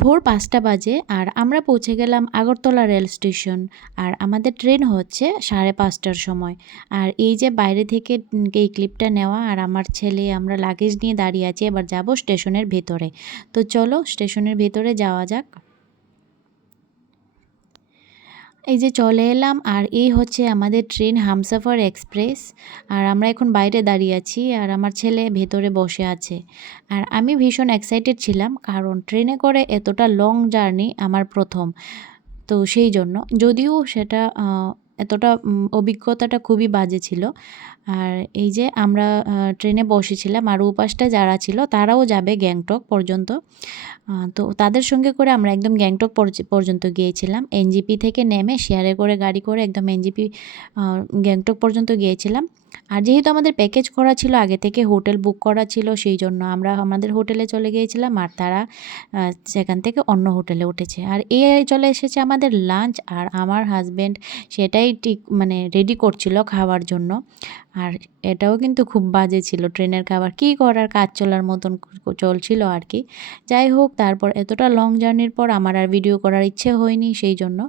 ভোর ৫টা বাজে আর আমরা পৌঁছে গেলাম আগরতলা রেল স্টেশন। আর আমাদের ট্রেন হচ্ছে ৫:৩০টার সময়। আর এই যে বাইরে থেকে এই ক্লিপটা নেওয়া, আর আমার ছেলে আমরা লাগেজ নিয়ে দাঁড়িয়ে আছি। এবার যাব স্টেশনের ভেতরে। তো চলো স্টেশনের ভেতরে যাওয়া যাক। এই যে চলে এলাম, আর এই হচ্ছে আমাদের ট্রেন হামসফর এক্সপ্রেস। আর আমরা এখন বাইরে দাঁড়িয়ে আছি, আর আমার ছেলে ভেতরে বসে আছে। আর আমি ভীষণ এক্সাইটেড ছিলাম, কারণ ট্রেনে করে এতটা লং জার্নি আমার প্রথম। তো সেই জন্য যদিও সেটা এতটা অভিজ্ঞতাটা খুবই বাজে ছিল। আর এই যে আমরা ট্রেনে বসেছিলাম, আর ওপাশটা যারা ছিল তারাও যাবে গ্যাংটক পর্যন্ত। তো তাদের সঙ্গে করে আমরা একদম গ্যাংটক পর্যন্ত গিয়েছিলাম। এনজেপি থেকে নেমে শেয়ারে করে গাড়ি করে একদম এনজেপি গ্যাংটক পর্যন্ত গিয়েছিলাম। আর যেহেতু আমাদের প্যাকেজ করা ছিল, আগে থেকে হোটেল বুক করা ছিল, সেই জন্য আমরা আমাদের হোটেলে চলে গিয়েছিলাম, আর তারা সেখান থেকে অন্য হোটেলে উঠেছে। আর চলে এসেছে আমাদের লাঞ্চ, আর আমার হাজব্যান্ড সেটাই ঠিক মানে রেডি করছিল খাওয়ার জন্য। আর এটাও কিন্তু খুব বাজে ছিল ট্রেনের খাবার, কী করার, কাজ চলার মতন চলছিল আর কি। যাই হোক, তারপর এতটা লং জার্নির পর আমার আর ভিডিও করার ইচ্ছে হয়নি, সেই জন্য।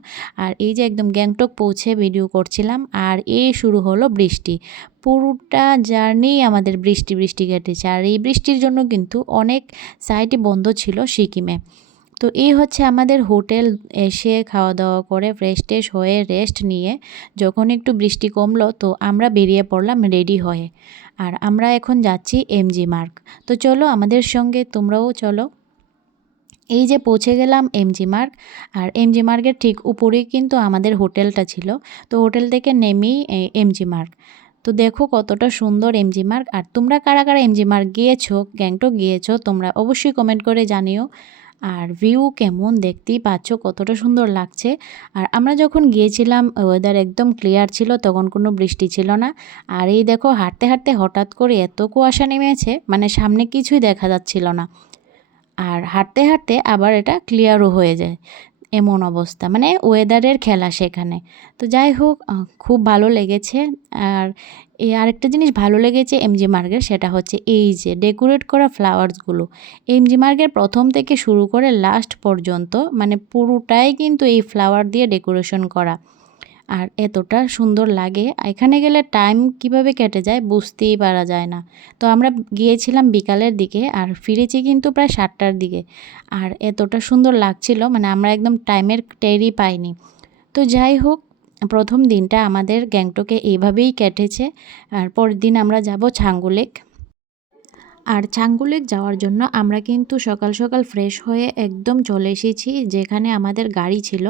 আর এই যে একদম গ্যাংটক পৌঁছে ভিডিও করছিলাম, আর শুরু হলো বৃষ্টি। পুরোটা জার্নি আমাদের বৃষ্টি বৃষ্টি কেটেছে। আর এই বৃষ্টির জন্য কিন্তু অনেক সাইটই বন্ধ ছিল সিকিমে। তো এই হচ্ছে আমাদের হোটেল। এসে খাওয়া দাওয়া করে ফ্রেশ ট্রেশ হয়ে রেস্ট নিয়ে যখন একটু বৃষ্টি কমলো, তো আমরা বেরিয়ে পড়লাম রেডি হয়ে। আর আমরা এখন যাচ্ছি এমজি মার্গ। তো চলো আমাদের সঙ্গে তোমরাও চলো। এই যে পৌঁছে গেলাম এমজি মার্গ। আর এমজি মার্গের ঠিক উপরেই কিন্তু আমাদের হোটেলটা ছিল। তো হোটেল থেকে নেমেই এমজি মার্গ। তো দেখো কতটা সুন্দর এমজি মার্গ। আর তোমরা কারা কারা এমজি মার্গ গিয়েছো, গ্যাংটক গিয়েছো, তোমরা অবশ্যই কমেন্ট করে জানিও। আর ভিউ কেমন দেখতেই পাচ্ছ, কতটা সুন্দর লাগছে। আর আমরা যখন গিয়েছিলাম ওয়েদার একদম ক্লিয়ার ছিল, তখন কোনো বৃষ্টি ছিল না। আর এই দেখো হাঁটতে হাঁটতে হঠাৎ করে এত কুয়াশা নেমেছে, মানে সামনে কিছুই দেখা যাচ্ছিল না। আর হাঁটতে হাঁটতে আবার এটা ক্লিয়ারও হয়ে যায়, এমন অবস্থা, মানে ওয়েদারের খেলা সেখানে। তো যাই হোক, খুব ভালো লেগেছে। আর আরেকটা জিনিস ভালো লেগেছে এমজি মার্গের, সেটা হচ্ছে এই যে ডেকোরেট করা ফ্লাওয়ার্সগুলো। এমজি মার্গের প্রথম থেকে শুরু করে লাস্ট পর্যন্ত মানে পুরোটাই কিন্তু এই ফ্লাওয়ার দিয়ে ডেকোরেশন করা। আর এতটা সুন্দর লাগে, এখানে গেলে টাইম কিভাবে কেটে যায় বুঝতেই পারা যায় না। তো আমরা গিয়েছিলাম বিকালের দিকে, আর ফিরেছি কিন্তু প্রায় 7টার দিকে। আর এতটা সুন্দর লাগছিল, মানে আমরা একদম টাইমের টেরই পাইনি। তো যাই হোক, প্রথম দিনটা আমাদের গ্যাংটকে এইভাবেই কেটেছে। আর পরের দিন আমরা যাব ছাঙ্গু লেক। আর ছাঙ্গু লেক যাওয়ার জন্য আমরা কিন্তু সকাল সকাল ফ্রেশ হয়ে একদম চলে এসেছি যেখানে আমাদের গাড়ি ছিল।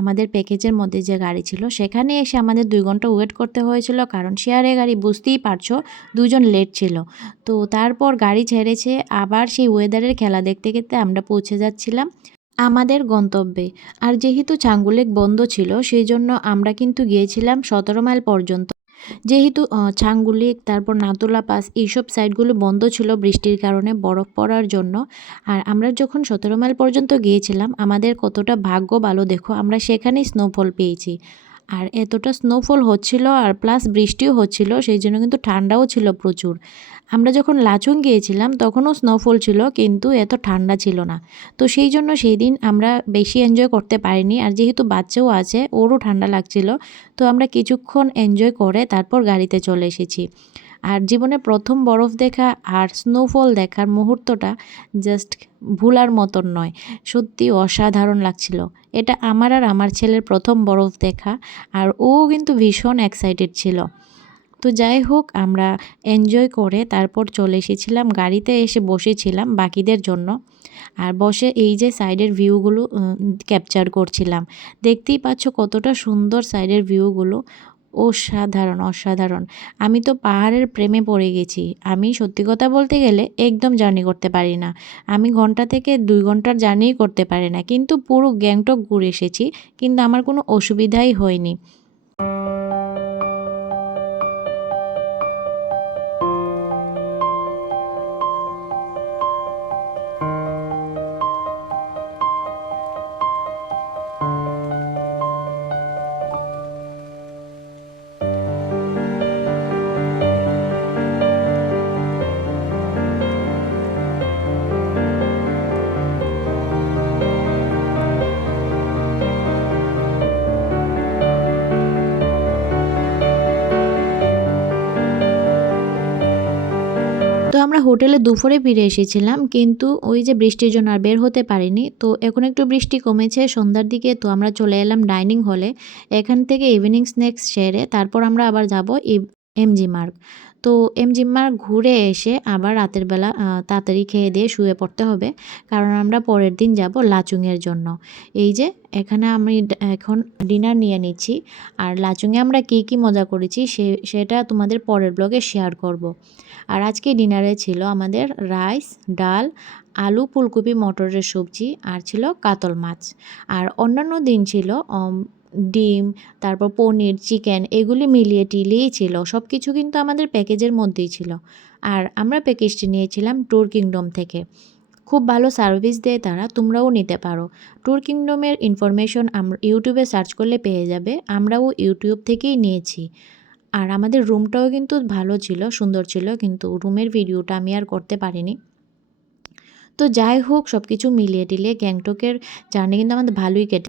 আমাদের প্যাকেজের মধ্যে যে গাড়ি ছিল সেখানে এসে আমাদের 2 ঘন্টা ওয়েট করতে হয়েছিল, কারণ শেয়ারে গাড়ি বুঝতেই পারছো, দুজন লেট ছিল। তো তারপর গাড়ি ছেড়েছে, আবার সেই ওয়েদারের খেলা দেখতে দেখতে আমরা পৌঁছে যাচ্ছিলাম আমাদের গন্তব্যে। আর যেহেতু ছাঙ্গু লেক বন্ধ ছিল, সেই জন্য আমরা কিন্তু গিয়েছিলাম 17 মাইল পর্যন্ত। যেহেতু ছাঙ্গু লেক, তারপর নাতুলা পাস, এইসব সাইডগুলো বন্ধ ছিল বৃষ্টির কারণে, বরফ পড়ার জন্য। আর আমরা যখন 17 মাইল পর্যন্ত গিয়েছিলাম, আমাদের কতটা ভাগ্য ভালো দেখো, আমরা সেখানেই স্নোফল পেয়েছি। আর এতটা স্নোফল হচ্ছিল, আর প্লাস বৃষ্টিও হচ্ছিল, সেই জন্য কিন্তু ঠান্ডাও ছিল প্রচুর। আমরা যখন লাচুং গিয়েছিলাম তখনও স্নোফল ছিল, কিন্তু এত ঠান্ডা ছিল না। তো সেই জন্য সেই দিন আমরা বেশি এনজয় করতে পারিনি। আর যেহেতু বাচ্চাও আছে, ওরও ঠান্ডা লাগছিল, তো আমরা কিছুক্ষণ এনজয় করে তারপর গাড়িতে চলে এসেছি। আর জীবনে প্রথম বরফ দেখা আর স্নোফল দেখার মুহূর্তটা জাস্ট ভুলার মতন নয়, সত্যি অসাধারণ লাগছিল। এটা আমার আর আমার ছেলের প্রথম বরফ দেখা, আর ও কিন্তু ভীষণ এক্সাইটেড ছিল। তো যাই হোক, আমরা এনজয় করে তারপর চলে এসেছিলাম গাড়িতে, এসে বসেছিলাম বাকিদের জন্য। আর বসে এই যে সাইডের ভিউগুলো ক্যাপচার করছিলাম। দেখতেই পাচ্ছ কতটা সুন্দর সাইডের ভিউগুলো, অসাধারণ অসাধারণ। আমি তো পাহাড়ের প্রেমে পড়ে গেছি। আমি সত্যি কথা বলতে গেলে একদম জার্নি করতে পারি না। আমি ঘন্টা থেকে 2 ঘন্টার জার্নিই করতে পারি না, কিন্তু পুরো গ্যাংটক ঘুরে এসেছি, কিন্তু আমার কোনো অসুবিধাই হয়নি। তো আমরা হোটেলে দুপুরে ফিরে এসেছিলাম, কিন্তু ওই যে বৃষ্টির জন্য আর বের হতে পারিনি। তো এখন একটু বৃষ্টি কমেছে সন্ধ্যার দিকে, তো আমরা চলে এলাম ডাইনিং হলে। এখান থেকে ইভিনিং স্ন্যাক্স সেরে তারপর আমরা আবার যাব এমজি মার্গ। তো এমজি মার্গ ঘুরে এসে আবার রাতের বেলা তাড়াতাড়ি খেয়ে দিয়ে শুয়ে পড়তে হবে, কারণ আমরা পরের দিন যাব লাচুংয়ের জন্য। এই যে এখানে আমি এখন ডিনার নিয়ে নিচ্ছি, আর লাচুংয়ে আমরা কী কী মজা করেছি সেটা তোমাদের পরের ব্লগে শেয়ার করব। আর আজকে ডিনারে ছিল আমাদের রাইস, ডাল, আলু, ফুলকপি, মটরের সবজি, আর ছিল কাতল মাছ। আর অন্যান্য দিন ছিল ডিম, তারপর পনির, চিকেন, এগুলি মিলিয়ে টিলিয়েই ছিল। সব কিছু কিন্তু আমাদের প্যাকেজের মধ্যেই ছিল। আর আমরা প্যাকেজটি নিয়েছিলাম ট্যুর কিংডম থেকে। খুব ভালো সার্ভিস দেয় তারা, তোমরাও নিতে পারো। ট্যুর কিংডমের ইনফরমেশন আমরা ইউটিউবে সার্চ করলে পেয়ে যাবে, আমরাও ইউটিউব থেকেই নিয়েছি। আর আমাদের রুমটাও কিন্তু ভালো ছিল, সুন্দর ছিল, কিন্তু রুমের ভিডিওটা আমি আর করতে পারিনি। তো যাই হোক, সব কিছু মিলিয়ে টিলিয়ে গ্যাংটকের জার্নি কিন্তু আমাদের ভালোই কেটে